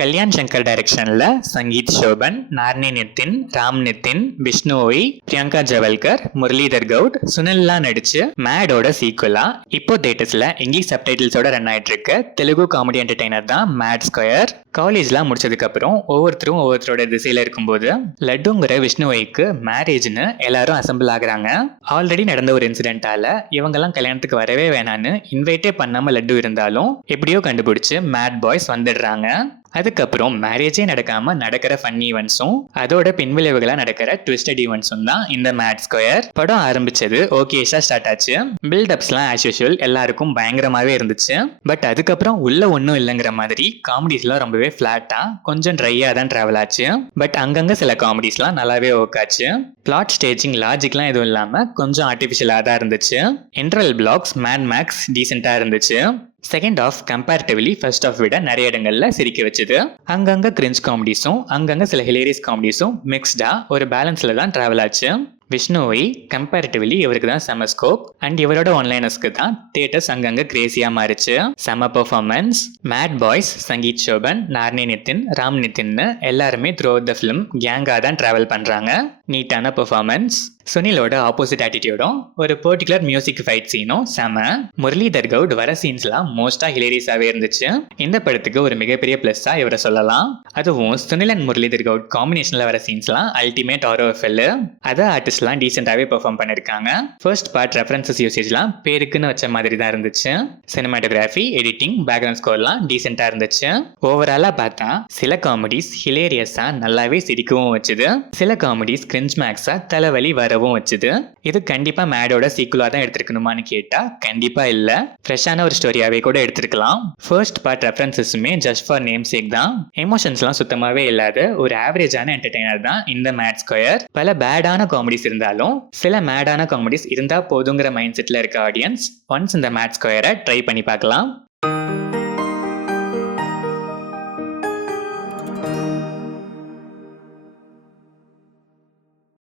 கல்யாண் சங்கர் டைரக்ஷன்ல Sangeet Shobhan, Narne Nithin, Ram Nitin, Vishnu Y, Priyanka Jawalkar, Muralidhar cout, சுனில்லாம் நடிச்சு மேடோட சீக்குவலா இப்போ தியேட்டர்ஸ்ல இங்கிலீஷ் சப்டைட்டில்ஸோட ரன் ஆயிட்டு இருக்க தெலுங்கு காமெடி என்டர்டைனர் தான் மேட் ஸ்கொயர். காலேஜ்லாம் முடிச்சதுக்கு அப்புறம் ஒவ்வொருத்தரும் ஒவ்வொருத்தரோட திசையில இருக்கும்போது லட்டுங்கிற விஷ்ணு ஒய்க்கு மேரேஜ்னு எல்லாரும் அசம்பிள் ஆகுறாங்க. ஆல்ரெடி நடந்த ஒரு இன்சிடென்ட்டால இவங்கெல்லாம் கல்யாணத்துக்கு வரவே வேணான்னு இன்வைட்டே பண்ணாம லட்டு இருந்தாலும் எப்படியோ கண்டுபிடிச்சு மேட் பாய்ஸ் வந்துடுறாங்க. அதுக்கப்புறம் மேரேஜே நடக்காம நடக்கிற ஃபன் ஈவெண்ட்ஸும் அதோட பின்விளைவுகளா நடக்கிற ட்விஸ்டட் ஈவெண்ட்ஸும் தான் இந்த மேட் ஸ்கொயர். படம் ஆரம்பிச்சது ஓகேஷா ஸ்டார்ட் ஆச்சு. பில்டப்ஸ்லாம் ஆஸ் யூஷுவல் எல்லாருக்கும் பயங்கரமாவே இருந்துச்சு. பட் அதுக்கப்புறம் உள்ள ஒன்றும் இல்லைங்கிற மாதிரி காமெடிஸ்லாம் ரொம்பவே ஃபிளாட்டா கொஞ்சம் ட்ரையா தான் டிராவல் ஆச்சு. பட் அங்கங்க சில காமெடிஸ்லாம் நல்லாவே ஒர்க்காச்சு. பிளாட் ஸ்டேஜிங் லாஜிக்லாம் எதுவும் இல்லாம கொஞ்சம் ஆர்டிஃபிஷியலாக தான் இருந்துச்சு. இன்டர்வல் பிளாக்ஸ் மேட் மேக்ஸ் டீசெண்டா இருந்துச்சு. Second half comparatively first half விட நிறைய இடங்கள்ல சிரிக்க வச்சுது. அங்கங்க கிரிஞ்ச் காமெடிஸும் அங்கங்க சில ஹிலேரியஸ் காமெடிஸும் மிக்ஸ்டா ஒரு பேலன்ஸ்ல தான் டிராவல் ஆச்சு. விஷ்ணுவை கம்பேரிட்டிவ்லி இவருக்கு தான் செம ஸ்கோப் அண்ட் இவரோட ஒன்லைனர்ஸ்க்கு தான் தியேட்டர்ஸ் அங்கங்க கிரேசியா மாறிச்சு. செம performance. Mad boys Sangeeth Shobhan, Narne Nithin, Ram நிதின்னு எல்லாருமே த்ரூ அவுட் த ஃபிலிம் கேங்கா தான் டிராவல் பண்றாங்க. நீட்டான பெர்ஃபார்மன்ஸ். சுனிலோட ஆப்போசிட் ஆட்டிடியூடும் ஒரு பர்டிகுலர் மியூசிக் ஃபைட் சீனும் செம. முரளிதர் கவுட் வர சீன்ஸ்லாம் மோஸ்டா ஹிலேரியஸாவே இருந்துச்சு. இந்த படத்துக்கு ஒரு மிகப்பெரிய பிளஸ்ஸா இவரை சொல்லலாம். அதுவும் சுனில் அண்ட் முரளிதர் கவுட் காம்பினேஷன்ல வர சீன்ஸ்லாம் அல்டிமேட் ஹாரர் ஃபில். அதை ஆர்டிஸ்ட்லாம் டீசெண்டாவே பெர்ஃபார்ம் பண்ணிருக்காங்க. ஃபர்ஸ்ட் பார்ட் ரெஃபரன்சஸ் யூசேஜ்லாம் பேருக்குன்னு வச்ச மாதிரி தான் இருந்துச்சு. சினிமாட்டோகிராஃபி, எடிட்டிங், பேக்ரவுண்ட் ஸ்கோர்லாம் டீசெண்டா இருந்துச்சு. ஓவராலா பார்த்தா சில காமெடிஸ் ஹிலேரியஸா நல்லாவே சிரிக்கவும் வச்சுது. சில காமெடிஸ் கிரிஞ்ச் மேக்ஸா தலைவலி வரவும் வச்சுது. இது கண்டிப்பா மேடோட சீக்குவலா தான் எடுத்திருக்கணுமான்னு கேட்டா கண்டிப்பா இல்ல. ஃப்ரெஷ்ஷான ஒரு ஸ்டோரியாவே கூட எடுத்திருக்கலாம். ஃபர்ஸ்ட் பார்ட் ரெஃபரன்சஸுமே ஜஸ்ட் ஃபார் நேம் சேக் தான். எமோஷன்ஸ்லாம் சுத்தமாவே இல்லாத ஒரு ஆவரேஜான என்டர்டைனர் தான் இந்த மேட் ஸ்கொயர். பல பேடான காமெடிஸ் இருந்தாலும் சில மேடான காமெடிஸ் இருந்தா போதுங்கிற மைண்ட் செட்ல இருக்க ஆடியன்ஸ் ஒன்ஸ் இந்த மேட் ஸ்கொயரை ட்ரை பண்ணி பார்க்கலாம்.